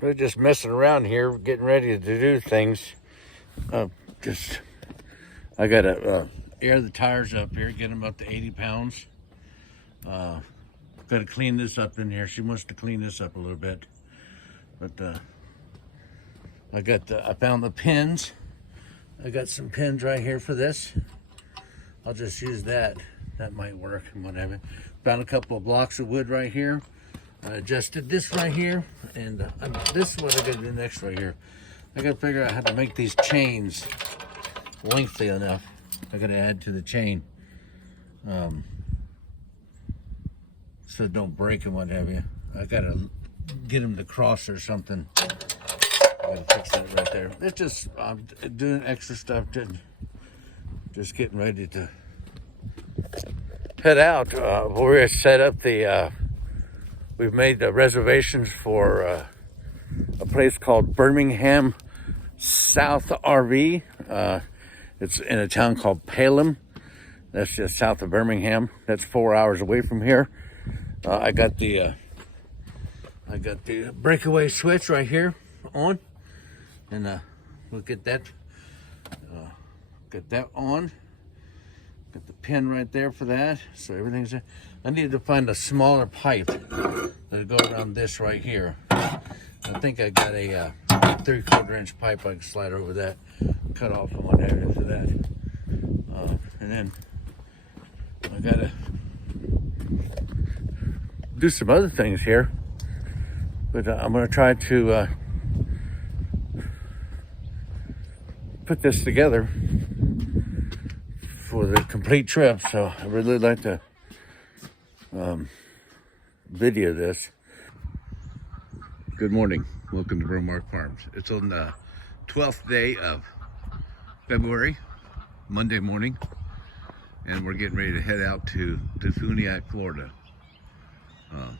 We're just messing around here, getting ready to do things. I gotta air the tires up here, get them up to 80 pounds. Gotta clean this up in here. She wants to clean this up a little bit. But I found the pins. I got some pins right here for this. I'll just use that. That might work and whatever. Found a couple of blocks of wood right here. I adjusted this right here, and this is what I gotta do next right here. I gotta figure out how to make these chains lengthy enough. I gotta add to the chain, so it don't break and what have you. I gotta get them to cross or something. I gotta fix that right there. It's just I'm doing extra stuff, just getting ready to head out. We're set up the. We've made the reservations for a place called Birmingham South RV. It's in a town called Palem. That's just south of Birmingham. That's 4 hours away from here. I got the breakaway switch right here on, and we'll get that on. Got the pin right there for that, so everything's there. I needed to find a smaller pipe that'll go around this right here. I think I got a 3/4 inch pipe I can slide over that, cut off in one area for that. And then I gotta do some other things here, but I'm gonna try to put this together for the complete trip. So I really like to video this. Good morning. Welcome to Bromark Farms. It's on the 12th day of February, Monday morning, and we're getting ready to head out to Defuniak, Florida. I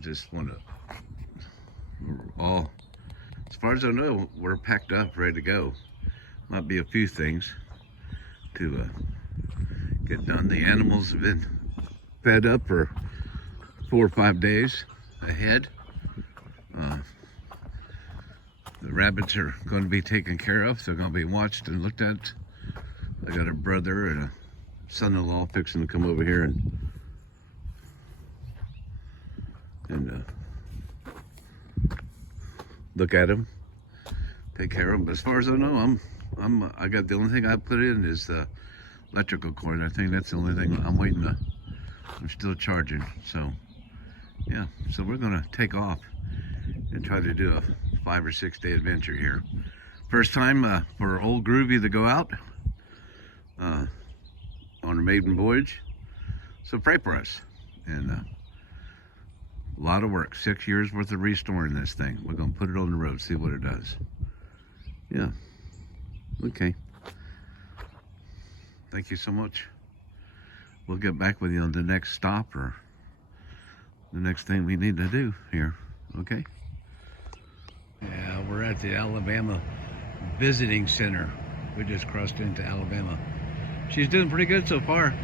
just want to, we're all, as far as I know, we're packed up, ready to go. Might be a few things to get done. The animals have been fed up for 4 or 5 days ahead. The rabbits are going to be taken care of. They're going to be watched and looked at. I got a brother and a son-in-law fixing to come over here and look at them, take care of them. But as far as I know, I got the only thing I put in is the electrical cord. I think that's the only thing I'm waiting to. I'm still charging, so yeah. So we're gonna take off and try to do a 5 or 6 day adventure here. First time for old Groovy to go out on a maiden voyage. So pray for us. And a lot of work. 6 years worth of restoring this thing. We're gonna put it on the road, see what it does. Yeah. Okay. Thank you so much. We'll get back with you on the next stop or the next thing we need to do here. Okay? Yeah, we're at the Alabama Visiting Center. We just crossed into Alabama. She's doing pretty good so far.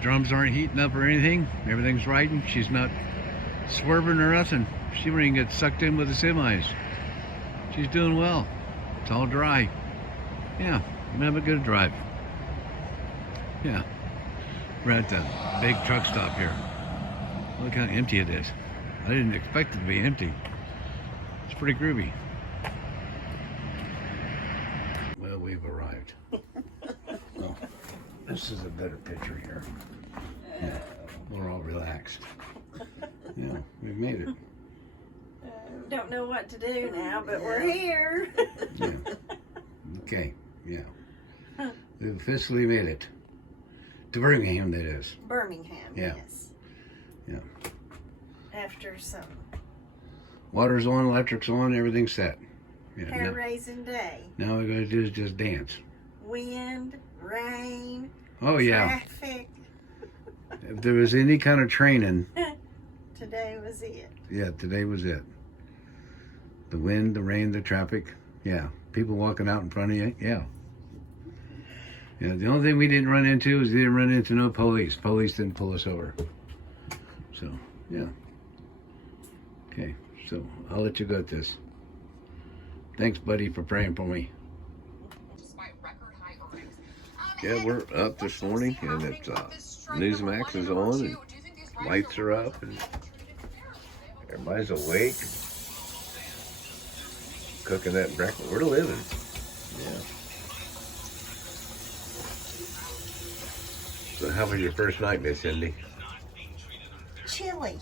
Drums aren't heating up or anything. Everything's riding. She's not swerving or nothing. She wouldn't even get sucked in with the semis. She's doing well. It's all dry. Yeah, we have a good drive. Yeah, we're at the big truck stop here. Look how empty it is. I didn't expect it to be empty. It's pretty groovy. Well, we've arrived. Oh, this is a better picture here. Yeah, we're all relaxed. Yeah, we've made it. Don't know what to do now, but we're here. Yeah. Okay, yeah. We've officially made it. To Birmingham, that is. Birmingham, Yeah. yes. Yeah. After some Water's on, electric's on, everything's set. Yeah, hair-raising day. now we're going to do is just dance. Wind, rain, Oh, yeah. traffic. If there was any kind of training, Today was it. yeah, today was it. The wind, the rain, the traffic, yeah. People walking out in front of you, yeah. Yeah, the only thing we didn't run into is we didn't run into no police. Police didn't pull us over. So, yeah. Okay, so I'll let you go with this. Thanks, buddy, for praying for me. Yeah, we're up this morning, and it's Newsmax is on, and lights are up, and everybody's awake, cooking that breakfast. We're living. Yeah. So, how was your first night, Miss Cindy? Chilly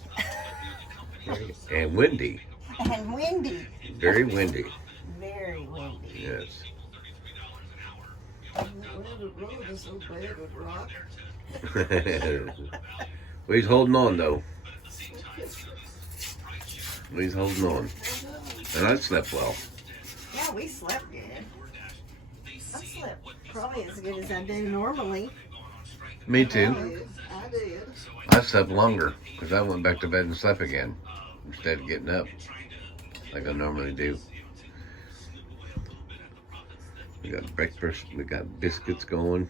And windy. and windy. Very windy. Very windy. Yes. Well, the road is so bad with rock. Well, he's holding on, though. He's holding on. And I slept well. Yeah, we slept good. I slept probably as good as I do normally. Me too. I did. I slept longer because I went back to bed and slept again instead of getting up like I normally do. We got breakfast, we got biscuits going.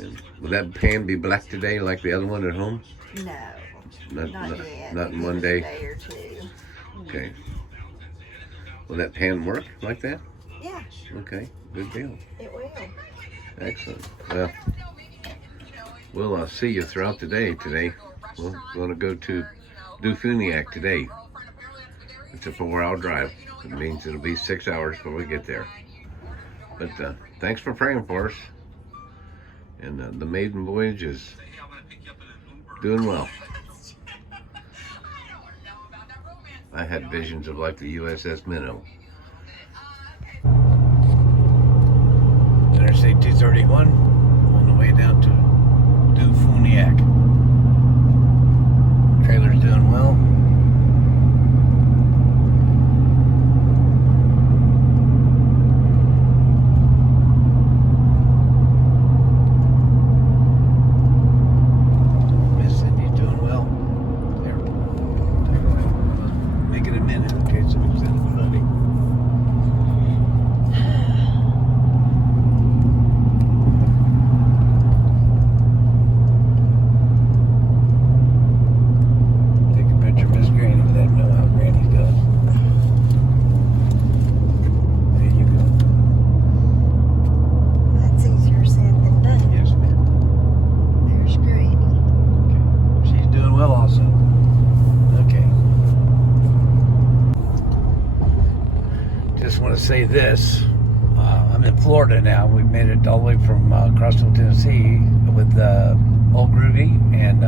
And will that pan be black today like the other one at home? No, Not yet. Not in Maybe one a day? day or two. Okay. Will that pan work like that? Yeah, Okay, good deal. it will. Excellent. Well, we'll see you throughout the day today. We're going to go to Dufuniak today. It's a 4-hour drive. It means it'll be 6 hours before we get there. But thanks for praying for us. And the Maiden voyage is doing well. I had visions of like the USS Minnow. Interstate 231 on the way down to Dufuniak. Trailer's doing well. Miss Cindy's doing well. There. Make it a minute, okay, so it's funny. Take a picture of Miss Granny, let them know how Granny's doing. There you go. That's easier said than done. Yes, ma'am. There's Granny. Okay. She's doing well also. Okay. Just want to say this. I'm in Florida now. We made it all the way from Crossville, Tennessee with Old Groovy and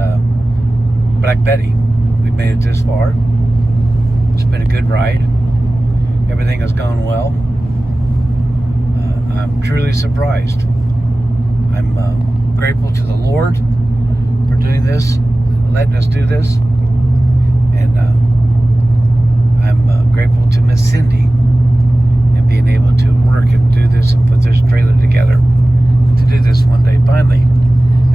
Black Betty. We made it this far. It's been a good ride. Everything has gone well. I'm truly surprised. I'm grateful to the Lord for doing this, letting us do this. And I'm grateful to Miss Cindy and being able to work and do this and put this trailer together to do this one day. Finally,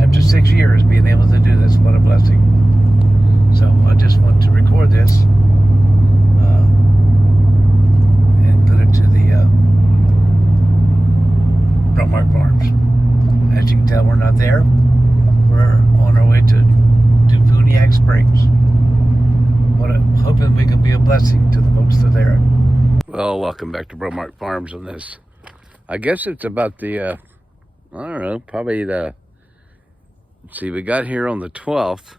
after 6 years, being able to do this, what a blessing. So I just want to record this and put it to the Brummark Farms. As you can tell, we're not there. We're on our way to Dufuniak Springs. Hoping we can be a blessing to the folks that are there. Well, welcome back to Brummark Farms on this. I guess it's about the, I don't know, probably the, let's see, we got here on the 12th.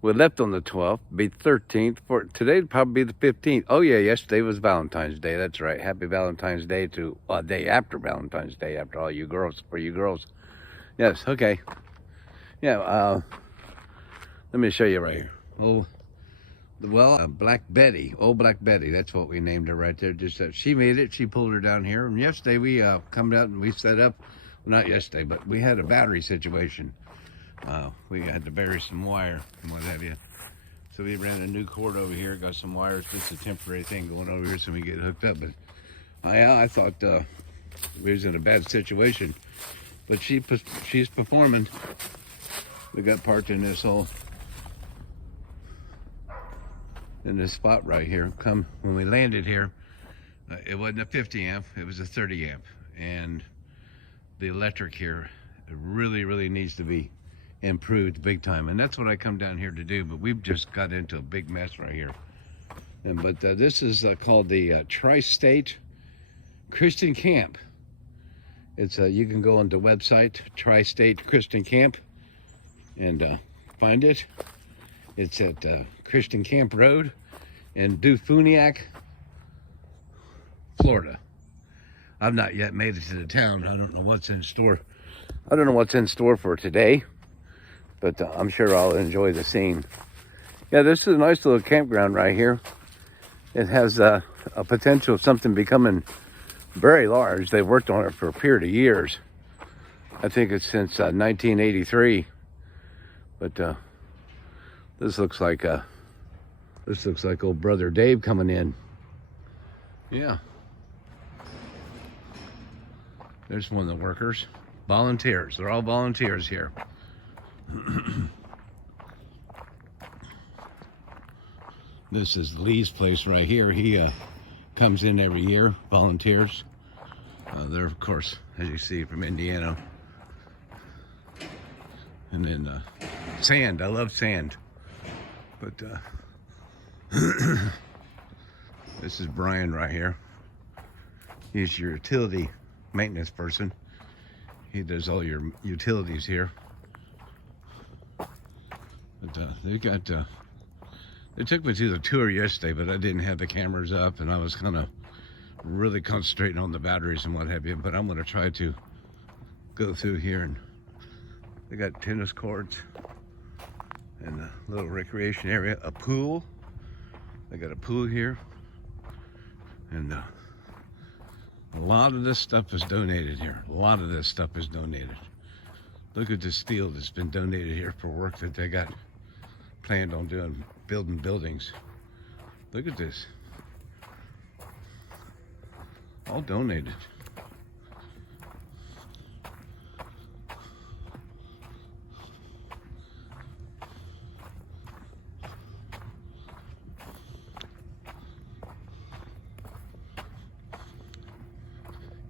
We left on the 12th, be 13th. For today'd probably be the 15th. Oh yeah, yesterday was Valentine's Day. That's right. Happy Valentine's Day to day after Valentine's Day. After all you girls, for you girls. Yes. Okay. Yeah. Let me show you right here. Oh, well, Black Betty. Old Black Betty. That's what we named her right there. Just she made it. She pulled her down here. And yesterday we come out and we set up. Well, not yesterday, but we had a battery situation. We had to bury some wire and what have you. So we ran a new cord over here, got some wires, just a temporary thing going over here so we get hooked up. But I thought we was in a bad situation. But she's performing. We got parked in this hole, in this spot right here. When we landed here, it wasn't a 50 amp, it was a 30 amp. And the electric here really needs to be improved big time, and that's what I come down here to do. But we've just got into a big mess right here. But this is called the Tri-State Christian Camp. It's you can go on the website Tri-State Christian Camp and find it. It's at Christian Camp Road in Dufuniak, Florida. I've not yet made it to the town. I don't know what's in store. I don't know what's in store for today, but I'm sure I'll enjoy the scene. Yeah, this is a nice little campground right here. It has a potential of something becoming very large. They've worked on it for a period of years. I think it's since 1983. But this looks like old brother Dave coming in. Yeah. There's one of the workers. Volunteers. They're all volunteers here. This is Lee's place right here. He comes in every year, volunteers. They're, of course, as you see, from Indiana. And then sand. I love sand. But this is Brian right here. He's your utility maintenance person. He does all your utilities here. But they took me to the tour yesterday, but I didn't have the cameras up, and I was kind of really concentrating on the batteries and what have you. But I'm going to try to go through here, and they got tennis courts and a little recreation area, a pool. They got a pool here, and a lot of this stuff is donated here. A lot of this stuff is donated. Look at the steel that's been donated here for work that they got planned on doing, building buildings. Look at this. All donated.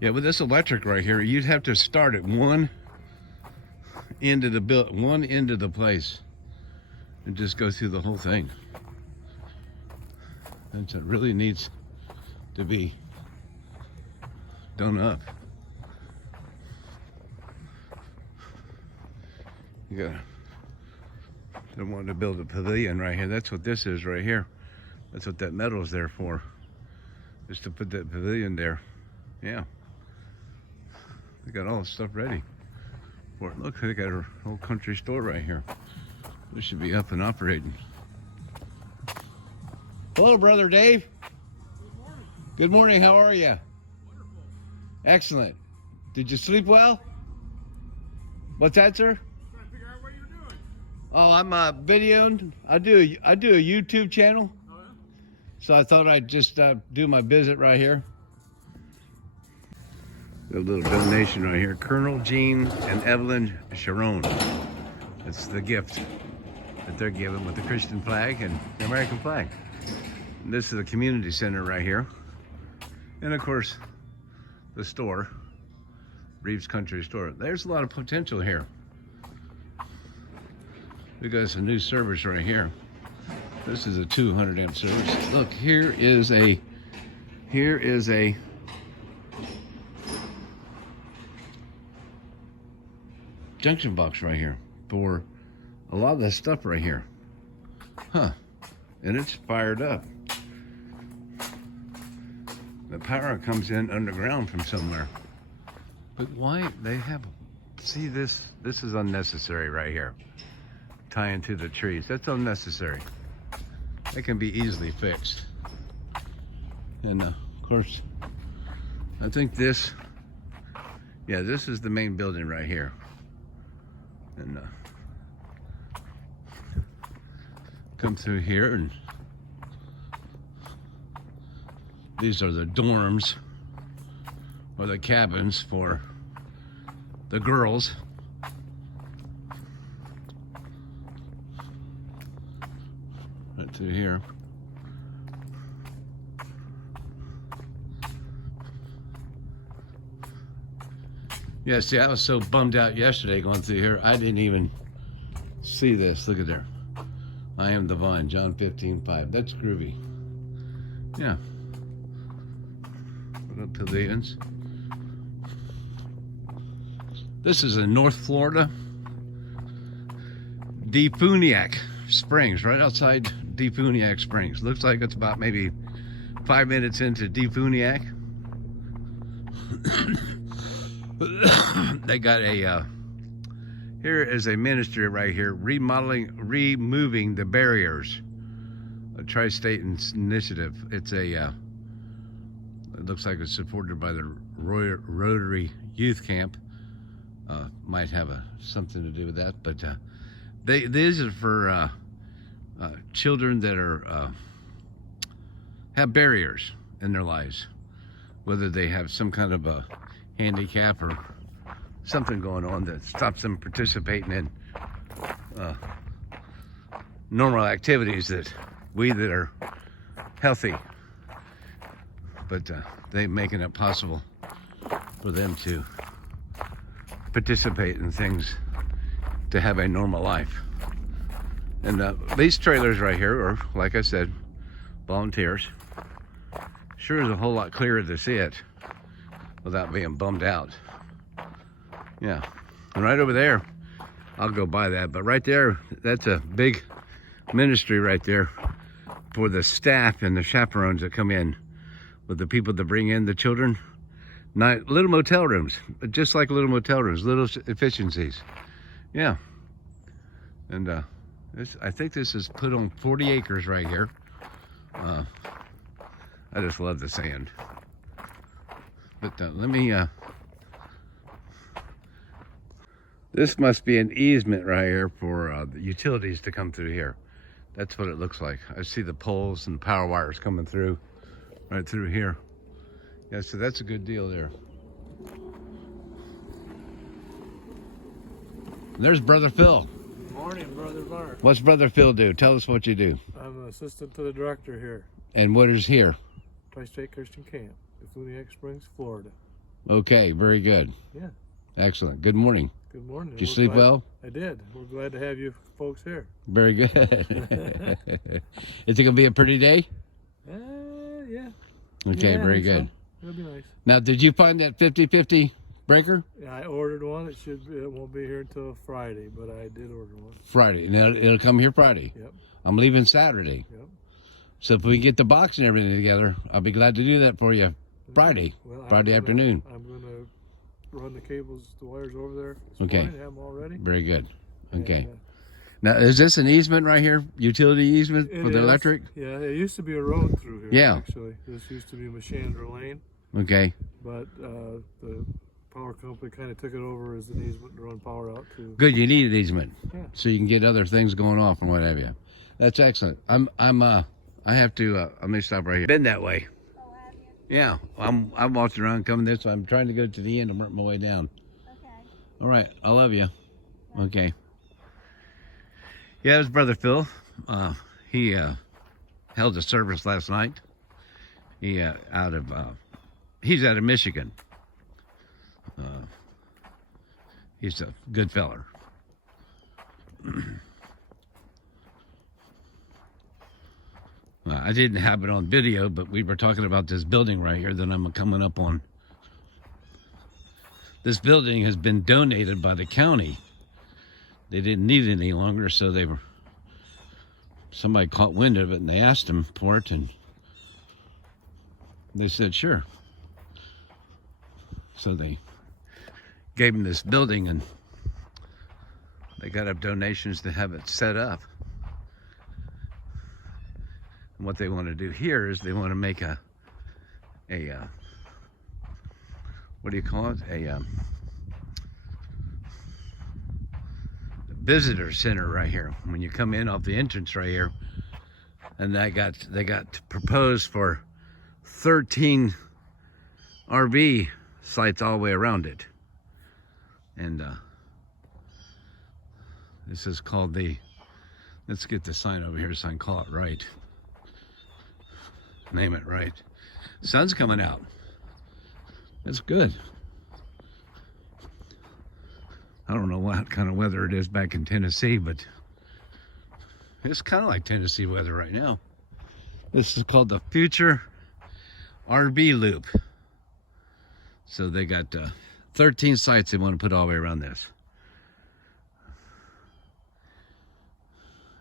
Yeah, with this electric right here, you'd have to start at one end of the place and just go through the whole thing. It really needs to be done up. They wanted to build a pavilion right here. That's what this is right here. That's what that metal is there for. Just to put that pavilion there. Yeah. They got all the stuff ready for it. Look, they got a whole country store right here. We should be up and operating. Hello, brother Dave. Good morning. Good morning. How are you? Wonderful. Excellent. Did you sleep well? What's that, sir? Trying to figure out what you're doing. Oh, I'm videoing. I do a YouTube channel, Oh, yeah? so I thought I'd just do my visit right here. A little donation right here. Colonel Jean and Evelyn Sharon. It's the gift that they're giving with the Christian flag and the American flag. And this is the community center right here. And of course, the store, Reeves Country Store. There's a lot of potential here. We got some new service right here. This is a 200 amp service. Look, here is a junction box right here for a lot of this stuff right here. Huh. And it's fired up. The power comes in underground from somewhere. But why they have, see this is unnecessary right here. Tying to the trees, that's unnecessary. That can be easily fixed. And of course, I think this is the main building right here. And come through here, and these are the dorms or the cabins for the girls. Right through here. Yeah, see, I was so bummed out yesterday going through here. I didn't even see this. Look at there. I am the vine, John 15:5. That's groovy. Yeah. What up, pavilions? This is in North Florida. Defuniak Springs, right outside Defuniak Springs. Looks like it's about maybe 5 minutes into Defuniak. They got a here is a ministry right here removing the barriers, a tri-state initiative. It's a it looks like it's supported by the Rotary Youth Camp. Might have something to do with that, but these are for children that are have barriers in their lives, whether they have some kind of a handicap or something going on that stops them participating in normal activities that we that are healthy, but they making it possible for them to participate in things to have a normal life. And these trailers right here are, like I said, volunteers. Sure is a whole lot clearer to see it without being bummed out. Yeah, and right over there, I'll go by that, but right there, that's a big ministry right there for the staff and the chaperones that come in with the people that bring in the children. Little motel rooms, just like little motel rooms, little efficiencies. Yeah, and I think this is put on 40 acres right here. I just love the sand. But let me, this must be an easement right here for the utilities to come through here. That's what it looks like. I see the poles and power wires coming through, right through here. Yeah, so that's a good deal there. There's Brother Phil. Morning, Brother Mark. What's Brother Phil do? Tell us what you do. I'm an assistant to the director here, And what is here? Tri-State Christian Camp, Defuniak Springs, Florida. Okay, very good. Yeah. Excellent. Good morning. Good morning. Did you sleep well? I did. We're glad to have you folks here. Very good. Is it going to be a pretty day? Yeah. Okay, Yeah, I very think so. good. It'll be nice. Now, did you find that 50-50 breaker? Yeah, I ordered one. It won't be here until Friday, but I did order one. Friday. And it'll come here Friday. Yep. I'm leaving Saturday. Yep. So if we get the box and everything together, I'll be glad to do that for you Friday. Well, Friday afternoon. I'm gonna run the cables, the wires over there. Okay. Morning, have them all ready. Very good. Okay. And, Now, is this an easement right here? Utility easement it for the is. electric? Yeah, it used to be a road through here. Yeah. Actually, this used to be Machandra Lane, Okay. but the power company kind of took it over as an easement to run power out to. Good. You need an easement, Yeah. so you can get other things going off and what have you. That's excellent. I have to. Let me stop right here. Been that way. Yeah. I'm walking around coming this way. I'm trying to go to the end and work my way down. Okay. All right. I love you. Okay. Yeah, it was Brother Phil. He held a service last night. He's out of Michigan. He's a good feller. I didn't have it on video, but we were talking about this building right here that I'm coming up on. This building has been donated by the county. They didn't need it any longer, so somebody caught wind of it and they asked them for it, and they said sure. So they gave them this building, and they got up donations to have it set up. And what they want to do here is they want to make a what do you call it? A visitor center right here. When you come in off the entrance right here, and they got proposed for 13 RV sites all the way around it. And this is called let's get the sign over here so I can call it right. Name it right. Sun's coming out. That's good. I don't know what kind of weather it is back in Tennessee, but It's kind of like Tennessee weather right now. This is called the Future RV Loop. So they got 13 sites they want to put all the way around this.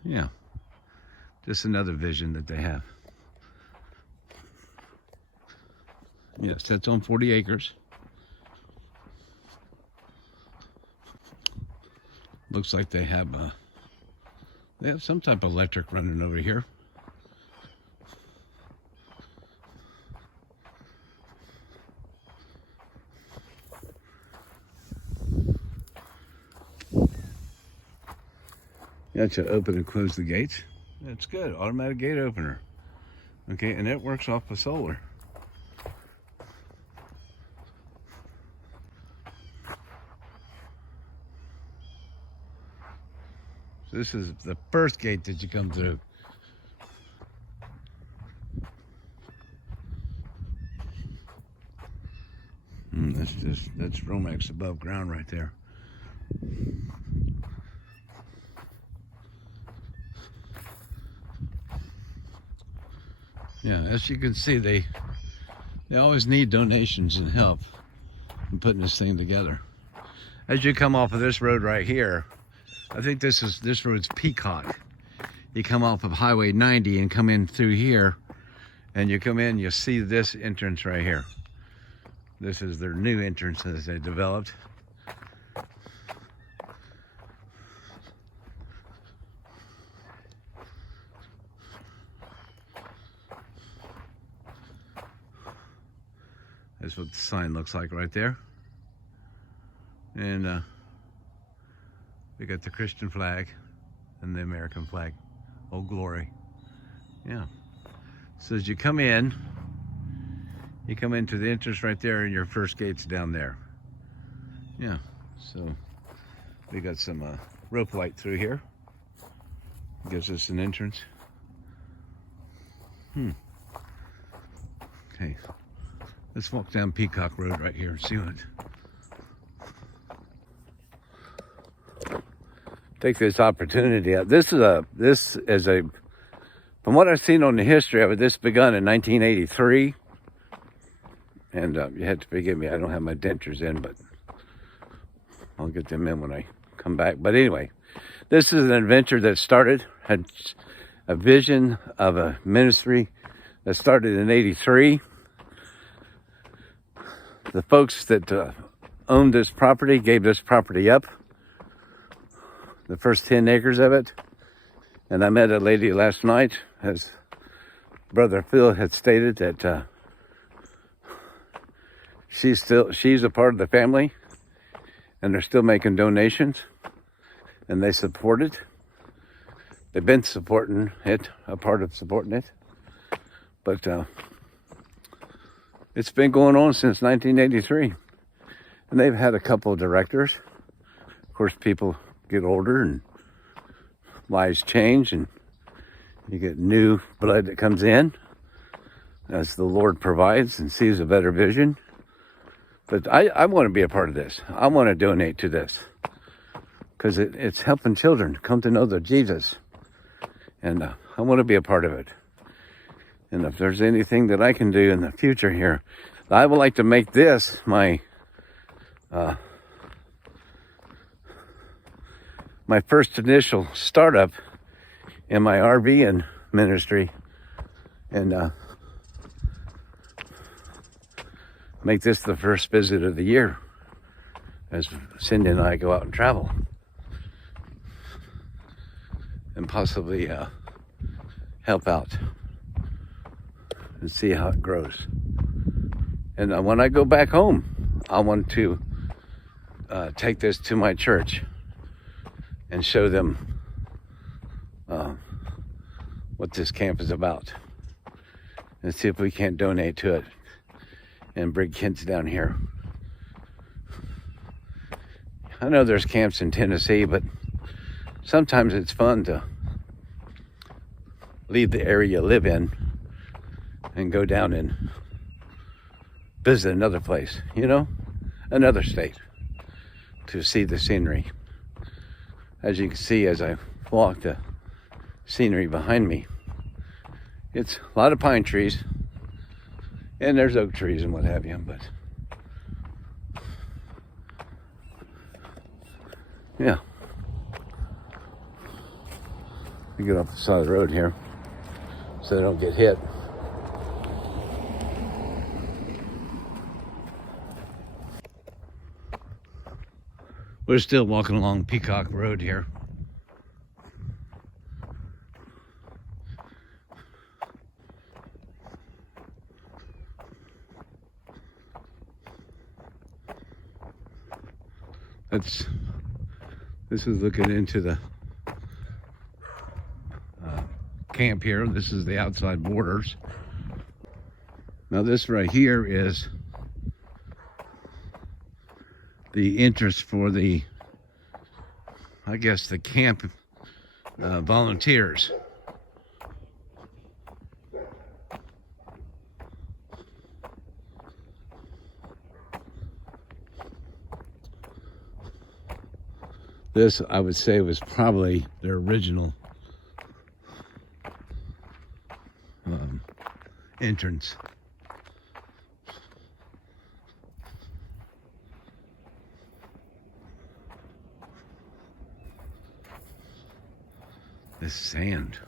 Yeah, just another vision that they have. Yes, that's on 40 acres. Looks like they have some type of electric running over here. You have to open and close the gates. That's good. Automatic gate opener. Okay, and it works off of solar. So this is the first gate that you come through. That's Romex above ground right there. Yeah, as you can see, they always need donations and help in putting this thing together. As you come off of this road right here, I think this road's Peacock. You come off of Highway 90 and come in through here, and you come in, you see this entrance right here. This is their new entrance that they developed. That's what the sign looks like right there. And we got the Christian flag and the American flag. Oh, glory. Yeah. So as you come into the entrance right there, and your first gate's down there. Yeah. So we got some rope light through here. Gives us an entrance. Okay. Let's walk down Peacock Road right here and see what. Take this opportunity out. This is a, from what I've seen on the history of it, this begun in 1983. And you have to forgive me, I don't have my dentures in, but I'll get them in when I come back. But anyway, this is an adventure that had a vision of a ministry that started in 83. The folks that owned this property gave this property up, the first 10 acres of it. And I met a lady last night, as Brother Phil had stated, that she's a part of the family, and they're still making donations, and they support it. They've been supporting it, a part of supporting it. But it's been going on since 1983. And they've had a couple of directors. Of course, people get older and lives change, and you get new blood that comes in as the Lord provides and sees a better vision. But I want to be a part of this. I want to donate to this because it's helping children come to know the Jesus. And I want to be a part of it. And if there's anything that I can do in the future here, I would like to make this my my first initial startup in my RV ministry, and make this the first visit of the year as Cindy and I go out and travel, and possibly help out and see how it grows. And when I go back home, I want to take this to my church and show them what this camp is about, and see if we can't donate to it and bring kids down here. I know there's camps in Tennessee, but sometimes it's fun to leave the area you live in and go down and visit another place, another state, to see the scenery. As you can see, as I walk, the scenery behind me. It's a lot of pine trees, and there's oak trees and what have you, but yeah. We get off the side of the road here so they don't get hit. We're still walking along Peacock Road here. This is looking into the camp here. This is the outside borders. Now this right here is the entrance for the, I guess, the camp volunteers. This, I would say, was probably their original entrance. This sand.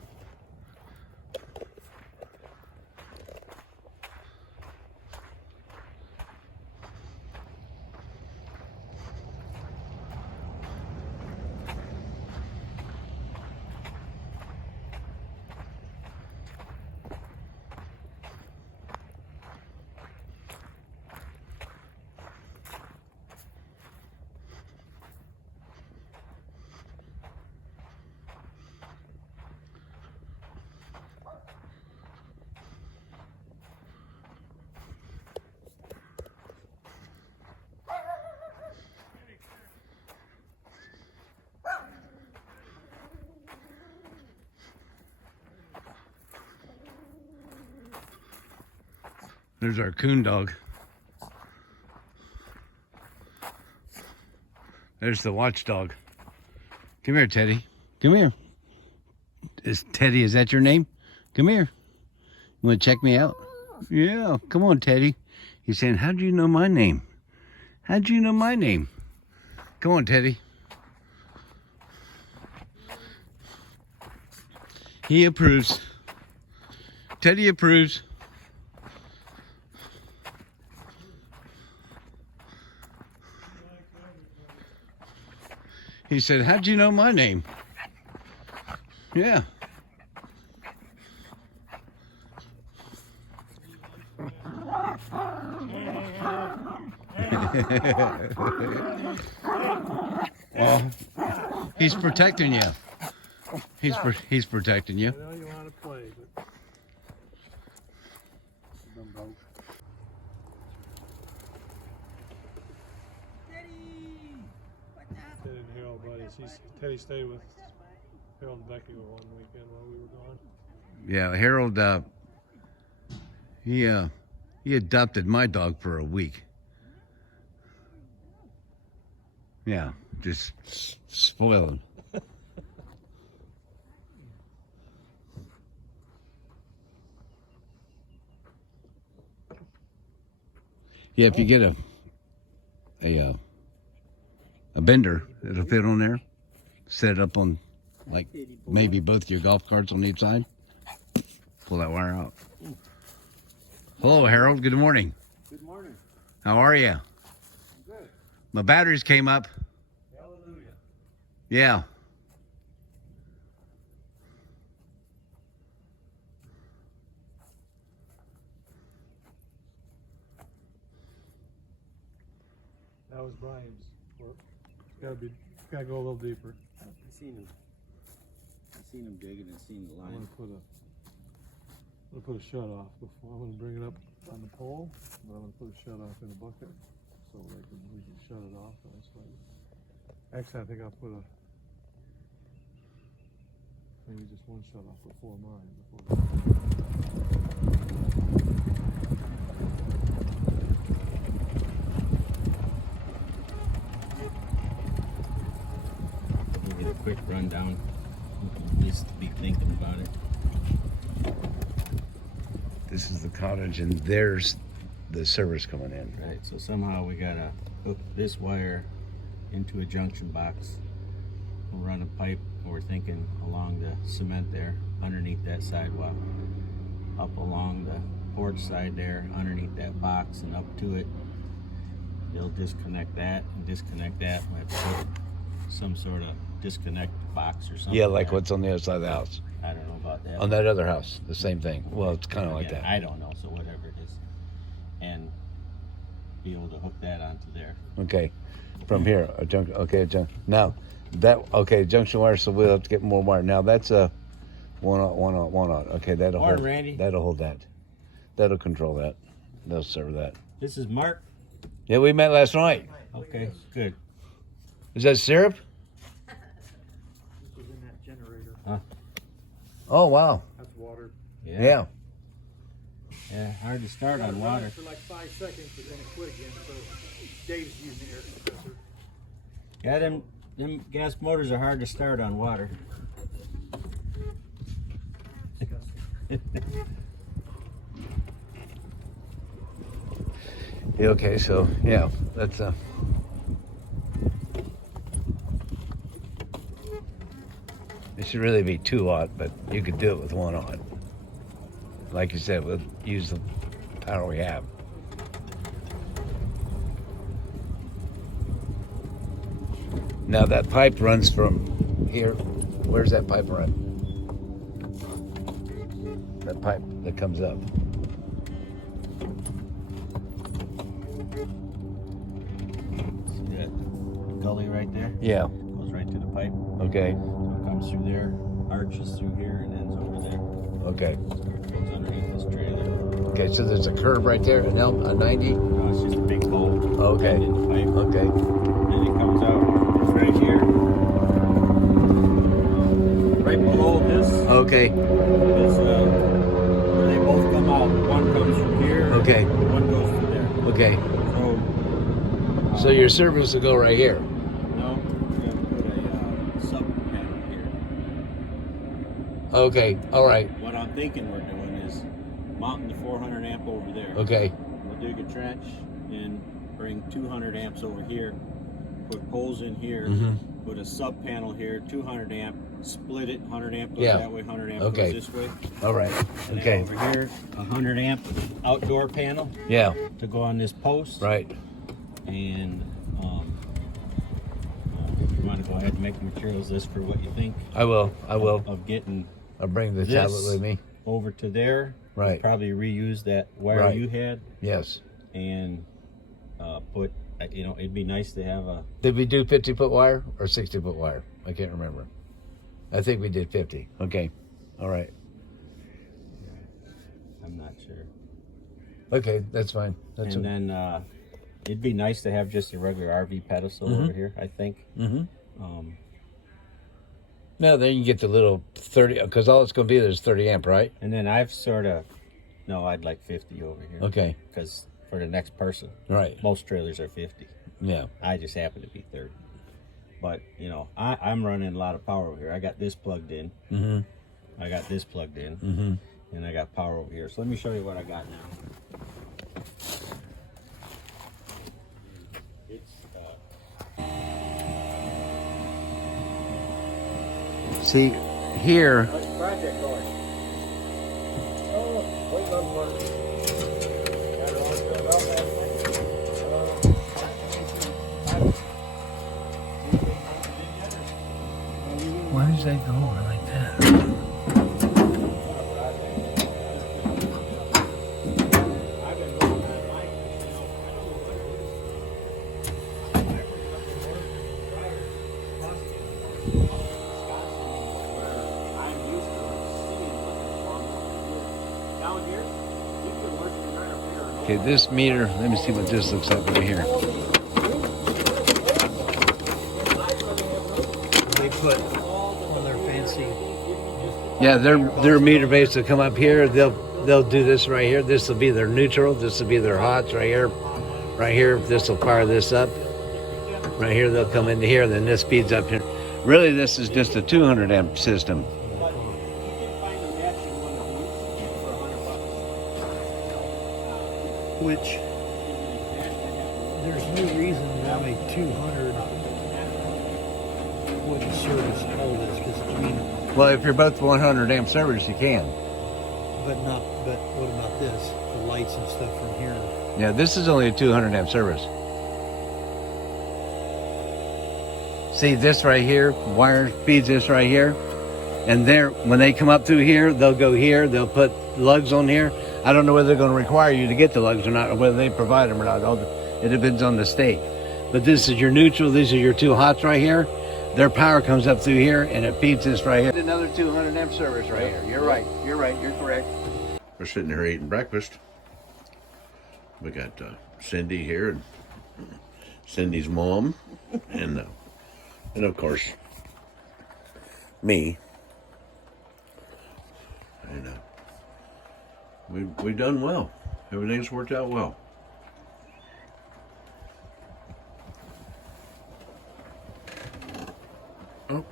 There's our coon dog. There's the watchdog. Come here, Teddy. Come here. Teddy, is that your name? Come here. You want to check me out? Yeah, come on, Teddy. He's saying, how'd you know my name? How'd you know my name? Come on, Teddy. He approves. Teddy approves. He said, how'd you know my name? Yeah. Well, he's protecting you. He's protecting you. I know you want to play, but Ted and Harold buddies. Teddy stayed with Harold and Becky one weekend while we were gone. Yeah, Harold, he adopted my dog for a week. Yeah, just spoiled him. Yeah, if you get a bender, it'll fit on there. Set it up on, like, maybe both your golf carts on each side. Pull that wire out. Hello, Harold. Good morning. Good morning. How are you? Good. My batteries came up. Hallelujah. Yeah. That was Brian's work. Gotta go a little deeper. I seen him digging and seen the I'm line. gonna put a shut off before. I'm gonna bring it up on the pole, but I'm gonna put a shut off in a bucket so we can shut it off. That's right. Actually, I think I'll put maybe just one shut off before mine. Give you a quick rundown. least be thinking about it. This is the cottage, and there's the service coming in. Right, so somehow we gotta hook this wire into a junction box. We'll run a pipe, we're thinking along the cement there, underneath that sidewalk, up along the porch side there, underneath that box and up to it. They'll disconnect that and disconnect that. We have to put some sort of disconnect box or something. Yeah, like there. what's on the other side of the house. I don't know about that. On that other house, the same thing. Well, it's kind of like Again, that. I don't know, so whatever it is. And be able to hook that onto there. Okay, from here, a junction. Okay, now that junction wire. So we'll have to get more wire. Now that's a one out. Okay, that'll Morning, hold. Randy. That'll hold that. That'll control that. They'll serve that. This is Mark. Yeah, we met last night. Okay, good. Is that syrup? This was in that generator. Oh wow. That's water. Yeah. Yeah, hard to start on water. For like 5 seconds, but then it quit again. So Dave's using the air compressor. Yeah, them gas motors are hard to start on water. Yeah, okay, so yeah, that's it should really be 2 aught, but you could do it with 1 aught. Like you said, we'll use the power we have. Now that pipe runs from here. Where's that pipe run? That pipe that comes up. See that gully right there? Yeah. Goes right to the pipe. Okay. So it comes through there, arches through here, and ends over there. Okay. So it goes underneath this trailer. Okay, so there's a curve right there, a 90? No, it's just a big hole. Okay. In the pipe. Okay. And it comes out. It's right here. Right below this. Okay. Is where they both come out. One comes from here. Okay. One goes from there. Okay. So. So your service will go right here. No, we're gonna put a sub panel here. Okay. All right. What I'm thinking we're doing is mounting the 400 amp over there. Okay. We'll dig a trench and bring 200 amps over here. Put poles in here. Mhm. Put a sub panel here, 200 amp. Split it. 100 amp goes Yeah. that way. 100 amp Okay. goes this way. All right. And Okay. then over here, a 100 amp outdoor panel Yeah. to go on this post. Right. And if you want to go ahead and make the materials list for what you think I will. of getting I'll bring the this tablet with me. over to there. Right. We'll probably reuse that wire Right. you had Yes. and put. It'd be nice to have a. Did we do 50-foot wire or 60-foot wire? I can't remember. I think we did 50. Okay. All right. I'm not sure. Okay, that's fine. That's And then it'd be nice to have just a regular RV pedestal over here. I think. Mm-hmm. No, then you get the little 30, because all it's going to be there's 30 amp, right? And then I've I'd like 50 over here. Okay. Because for the next person, Right. most trailers are 50. Yeah. I just happen to be 30. But, I'm running a lot of power over here. I got this plugged in. Mm-hmm. I got this plugged in. Mm-hmm. And I got power over here. So let me show you what I got now. It's, See, here, how's the project going? Oh, waiting on work. Got it all filled out last night. why does that go over like that? Okay, this meter, let me see what this looks like over here. They put on their fancy. Yeah, their meter base will come up here. They'll do this right here. This will be their neutral. This will be their hots right here. Right here, this will fire this up. Right here, they'll come into here. Then this speeds up here. Really, this is just a 200 amp system. which there's no reason why 200 wouldn't service all this, because I mean, Well, if you're both 100 amp servers, you can. but what about this? The lights and stuff from here. Yeah, this is only a 200 amp service. See this right here, wire feeds this right here. And there, when they come up through here, they'll go here, they'll put lugs on here. I don't know whether they're going to require you to get the lugs or not, or whether they provide them or not. It depends on the state. But this is your neutral, these are your two hots right here. Their power comes up through here and it feeds this right here. Another 200 amp service right here. You're right, you're correct. We're sitting here eating breakfast. We got Cindy here, and Cindy's mom, and of course, me. And we've done well. Everything's worked out well. Oh,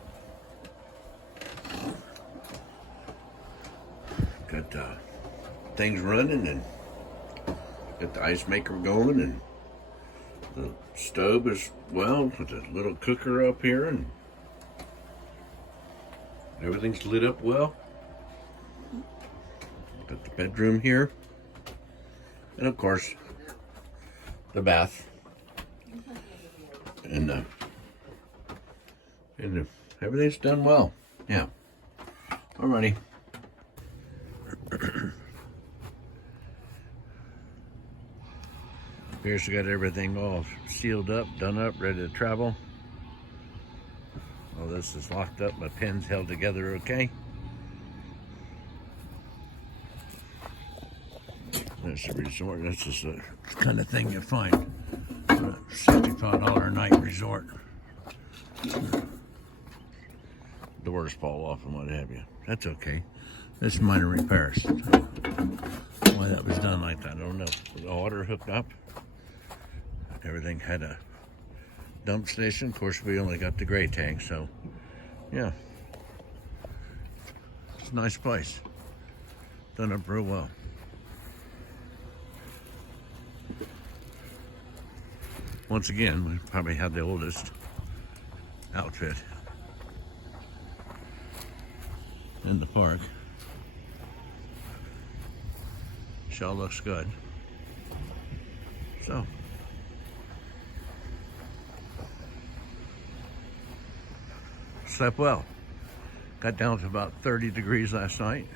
got things running, and got the ice maker going, and the stove as well with a little cooker up here, and everything's lit up well. Got the bedroom here, and of course the bath, and everything's done well. Yeah. Alrighty. Here's got everything all sealed up, done up, ready to travel. All this is locked up, my pins held together okay. That's the resort. That's just the kind of thing you find at a $65 a night resort. Doors fall off and what have you. That's okay. That's minor repairs. Why that was done like that, I don't know. The water hooked up. Everything had a dump station. Of course, we only got the gray tank, so yeah. It's a nice place. Done up real well. Once again, we probably had the oldest outfit in the park. Show looks good. So, slept well. Got down to about 30 degrees last night.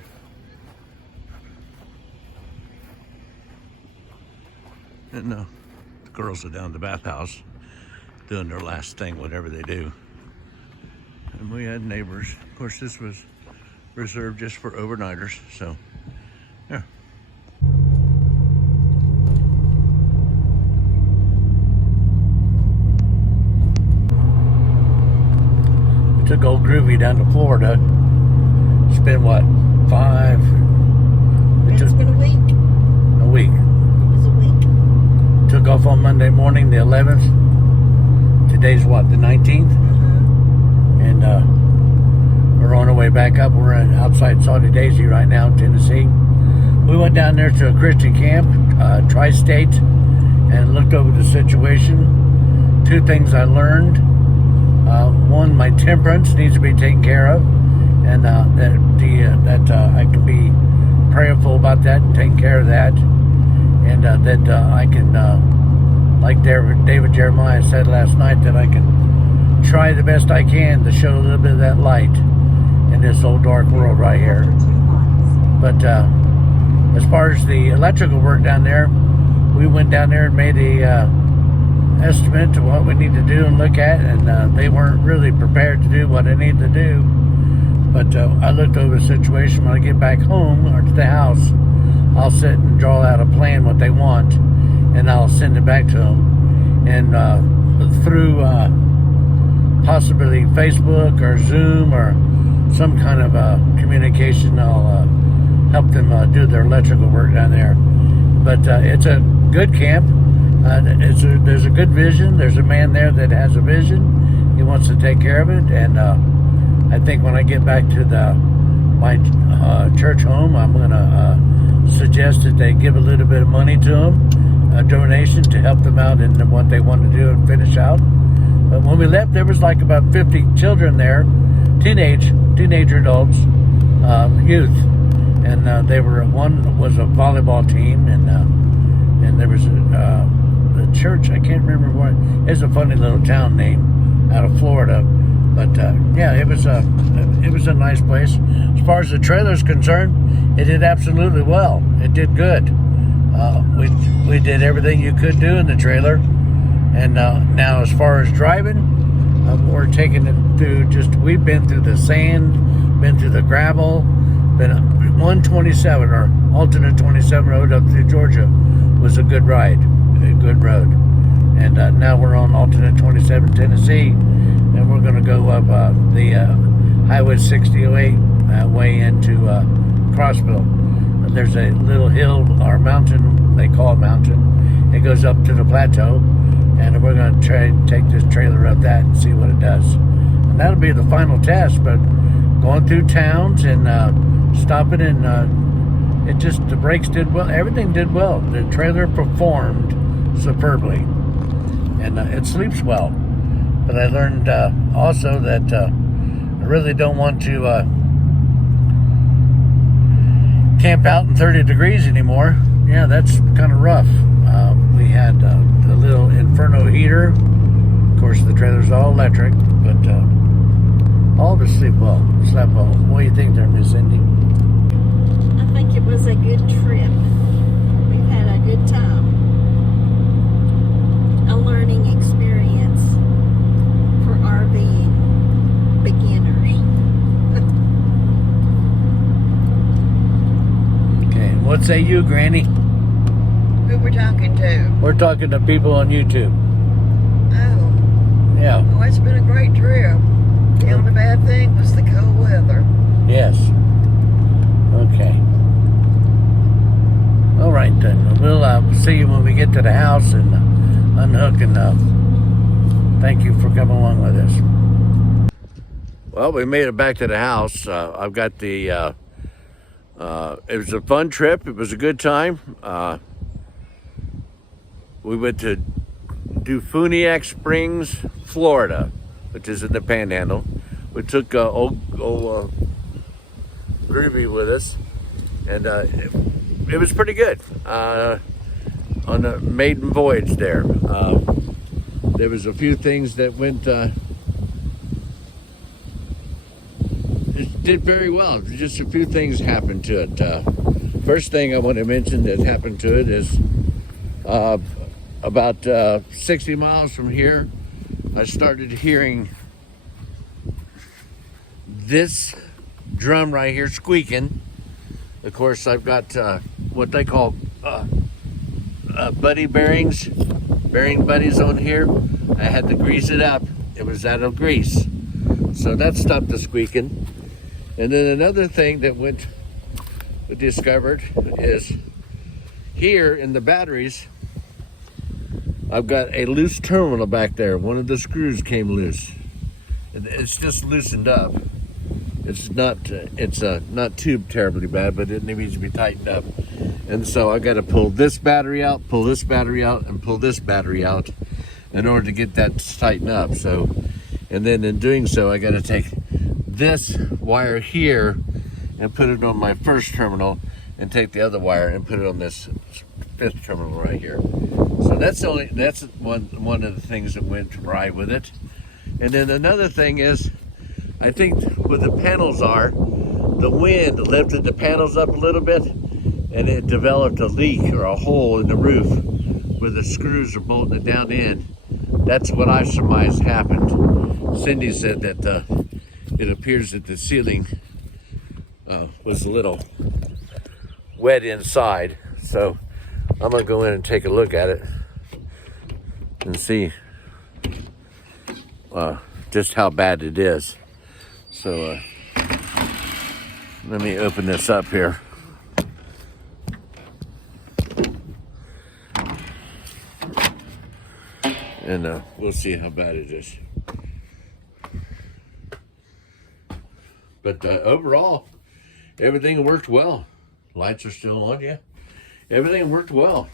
And the girls are down at the bathhouse doing their last thing, whatever they do. And we had neighbors. Of course, this was reserved just for overnighters, so yeah. We took old Groovy down to Florida. It's been what, 5? It's been a week. A week. It was a week. Took off on Monday morning, the 11th. Today's what, the 19th? And we're on our way back up. We're outside Saudi Daisy right now in Tennessee. We went down there to a Christian camp, tri-state, and looked over the situation. 2 things I learned. One, my temperance needs to be taken care of, and that I can be prayerful about that and take care of that, and that I can, like David Jeremiah said last night, that I can try the best I can to show a little bit of that light in this old dark world right here. But as far as the electrical work down there, we went down there and made a estimate of what we need to do and look at, and they weren't really prepared to do what I need to do. But I looked over the situation. When I get back home or to the house, I'll sit and draw out a plan what they want, and I'll send it back to them. And through possibly Facebook or Zoom or some kind of communication, I'll help them do their electrical work down there. But it's a good camp. There's a good vision. There's a man there that has a vision. He wants to take care of it, and I think when I get back to my church home, I'm going to suggest that they give a little bit of money to him a donation to help them out in what they want to do and finish out. But when we left, there was like about 50 children there, teenager adults, youth, and one was a volleyball team, and there was a church. I can't remember what. It's a funny little town name out of Florida, but yeah, it was a nice place. As far as the trailer's concerned, it did absolutely well. It did good. We did everything you could do in the trailer, and now as far as driving, we're taking it through. We've been through the sand, been through the gravel, been 127 or alternate 27 road up through Georgia was a good ride, a good road, and now we're on alternate 27 Tennessee, and we're going to go up the Highway 6008 way into Crossville. There's a little hill or mountain, they call it mountain. It goes up to the plateau, and we're going to try and take this trailer up that and see what it does. And that'll be the final test, but going through towns and stopping, and the brakes did well. Everything did well. The trailer performed superbly, and it sleeps well. But I learned also that I really don't want to camp out in 30 degrees anymore. Yeah, that's kind of rough. We had the little Inferno heater. Of course, the trailer's all electric, but all of us slept well. What do you think there, Miss Cindy? I think it was a good trip. We've had a good time. A learning experience for RVing beginners. Okay, what say you, Granny? Who we're talking to? We're talking to people on YouTube. Oh. Yeah. Oh, it's been a great trip. The only bad thing was the cold weather. Yes. Okay. All right then. We'll see you when we get to the house and unhook, and thank you for coming along with us. Well, we made it back to the house. I've got the. It was a fun trip. It was a good time. We went to Dufuniak Springs, Florida, which is in the Panhandle. We took old Groovy with us, and it was pretty good on the maiden voyage there. There was a few things that went. It did very well. Just a few things happened to it. First thing I want to mention that happened to it is about 60 miles from here, I started hearing this drum right here squeaking. Of course, I've got what they call buddy bearings, bearing buddies on here. I had to grease it up. It was out of grease. So that stopped the squeaking. And then another thing that we discovered is here in the batteries, I've got a loose terminal back there. One of the screws came loose. It's just loosened up. It's not too terribly bad, but it needs to be tightened up. And so I got to pull this battery out, pull this battery out, and pull this battery out in order to get that to tighten up. So, and then in doing so, I got to take this wire here and put it on my first terminal, and take the other wire and put it on this fifth terminal right here. So that's one of the things that went right with it. And then another thing is, I think where the panels are, the wind lifted the panels up a little bit, and it developed a leak or a hole in the roof where the screws are bolting it down in. That's what I surmised happened. Cindy said that it appears that the ceiling was a little wet inside. So I'm gonna go in and take a look at it and see just how bad it is. So let me open this up here. And we'll see how bad it is. But overall, everything worked well. Lights are still on, yeah. Everything worked well.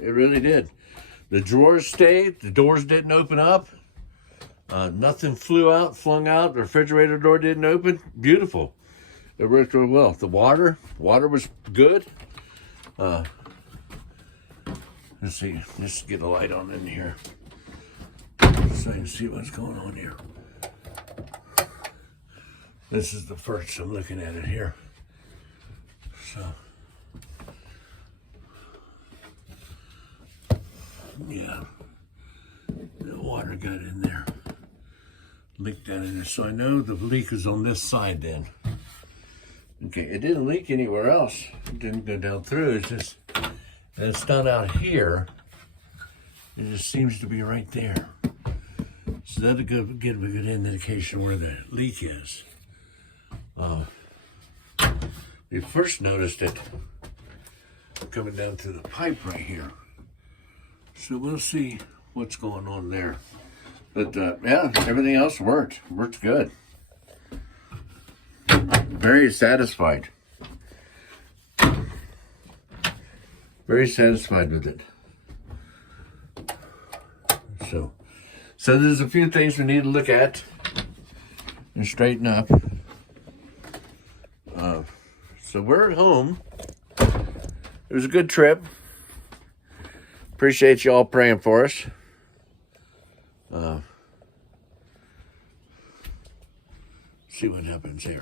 It really did. The drawers stayed. The doors didn't open up. Nothing flung out. The refrigerator door didn't open. Beautiful. It worked really well. The water was good. Let's see. Let's get a light on in here so I can see what's going on here. This is the first I'm looking at it here. So, yeah, the water got in there, leaked down in there. So I know the leak is on this side then. Okay, it didn't leak anywhere else. It didn't go down through. It's just, and it's not out here. It just seems to be right there. So that'll give a good indication where the leak is. We first noticed it coming down through the pipe right here. So we'll see what's going on there. But yeah, everything else worked good. Very satisfied. Very satisfied with it. So there's a few things we need to look at and straighten up. So we're at home. It was a good trip. Appreciate y'all praying for us. See what happens here.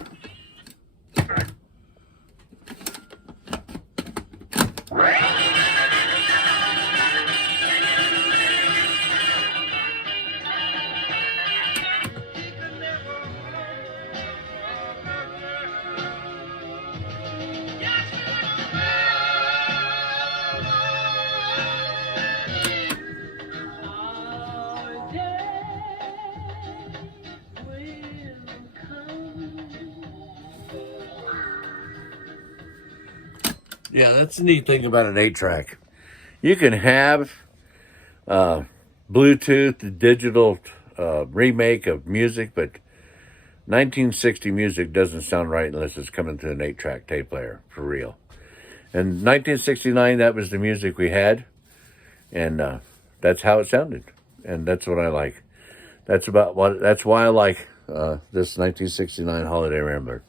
Yeah, that's the neat thing about an 8-track. You can have Bluetooth, digital remake of music, but 1960 music doesn't sound right unless it's coming through an 8-track tape player, for real. And 1969, that was the music we had, and that's how it sounded, and that's what I like. That's why I like this 1969 Holiday Rambler.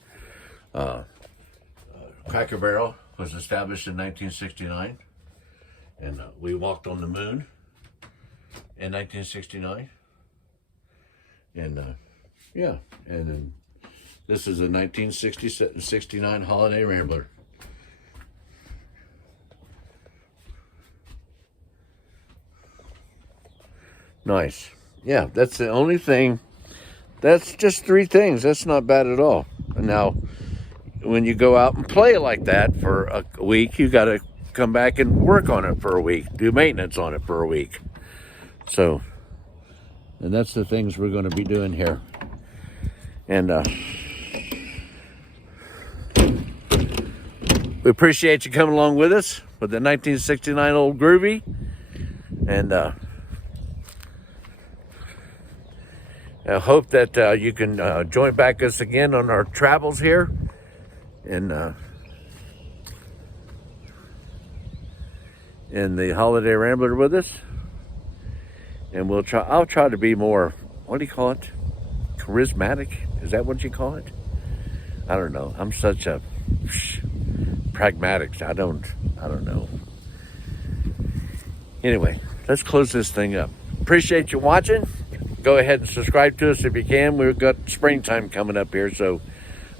Cracker Barrel was established in 1969, and we walked on the moon in 1969. And yeah, and then this is a 1969 Holiday Rambler. Nice. Yeah, that's the only thing. That's just 3 things. That's not bad at all. And now, when you go out and play like that for a week, you got to come back and work on it for a week, do maintenance on it for a week. So, and that's the things we're going to be doing here. And we appreciate you coming along with us with the 1969 old Groovy. And I hope that you can join back us again on our travels here. In the Holiday Rambler with us, and I'll try to be more, what do you call it, charismatic? Is that what you call it? I don't know. I'm such a pragmatic. I don't know. Anyway, let's close this thing up. Appreciate you watching. Go ahead and subscribe to us if you can. We've got springtime coming up here, so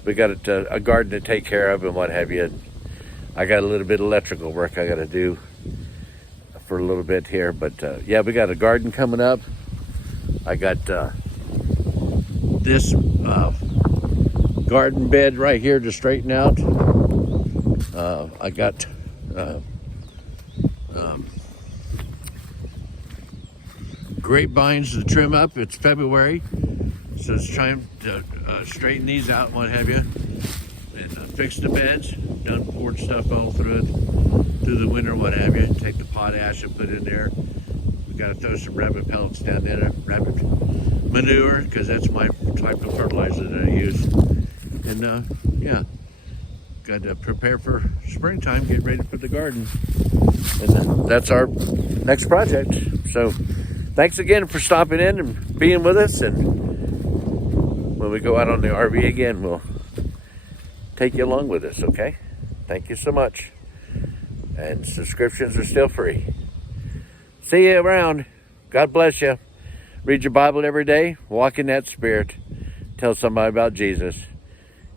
we got a garden to take care of and what have you. I got a little bit of electrical work I got to do for a little bit here. But yeah, we got a garden coming up. I got this garden bed right here to straighten out. I got grapevines to trim up. It's February. So it's trying to straighten these out and what have you, and fix the beds. Done poured stuff all through the winter, what have you. Take the potash and put in there. We got to throw some rabbit pellets down there, rabbit manure, because that's my type of fertilizer that I use. And yeah, got to prepare for springtime, get ready for the garden. And that's our next project. So thanks again for stopping in and being with us. And when we go out on the RV again, we'll take you along with us, okay? Thank you so much. And subscriptions are still free. See you around. God bless you. Read your Bible every day. Walk in that spirit. Tell somebody about Jesus.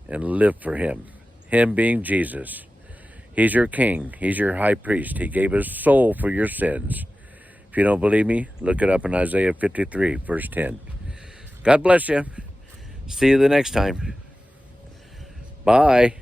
And live for him. Him being Jesus. He's your king. He's your high priest. He gave his soul for your sins. If you don't believe me, look it up in Isaiah 53, verse 10. God bless you. See you the next time. Bye.